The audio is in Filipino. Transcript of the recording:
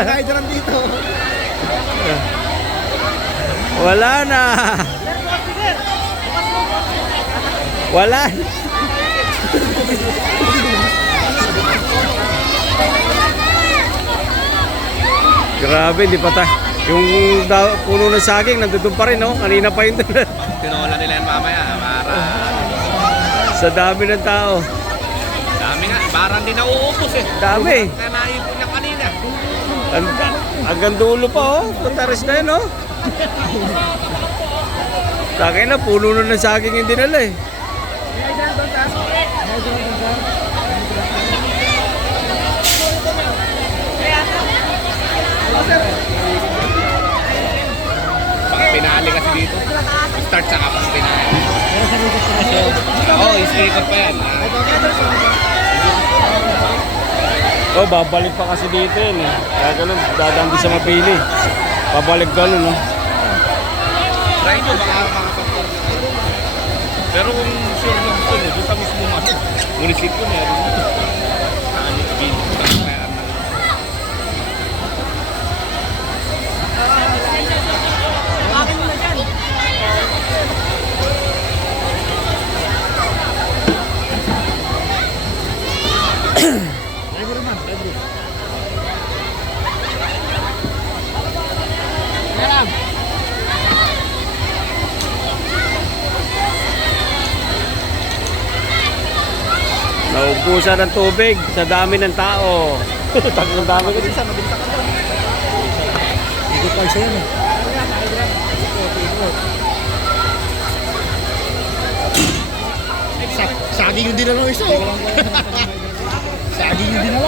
Nakaidaran dito. Wala na. Wala. Grabe, di pa tayo. Yung puno ng saging, nandun pa rin, no? Kanina pa yun. Tinola nila yan mamaya para... Sa dami ng tao. Dami nga, parang di nauubos eh. Dami. Kaya naipon niya kanina. Hanggang dulo pa, oh. Puntaris na yun, oh. Sa akin na, puno na ng saging yung dinala, eh. Pang pinali kasi dito. Start sa kapang pinali. Oo, sticker pa yan. Oh, babalik pa kasi dito yun, eh. Kaya ganun, dadang di siya mapili. Babalik ganun, no? Try nyo, baka makapagpar na kayo. Pero kung sure na gusto nyo, doon sa mismo munisipyo meron dito. Saan yung bin? Naubusan ng tubig sa dami ng tao. Tatlong dami ko dito. Ikot pa siya yan eh. Saging yung dinala isa oh. Saging yung dinala.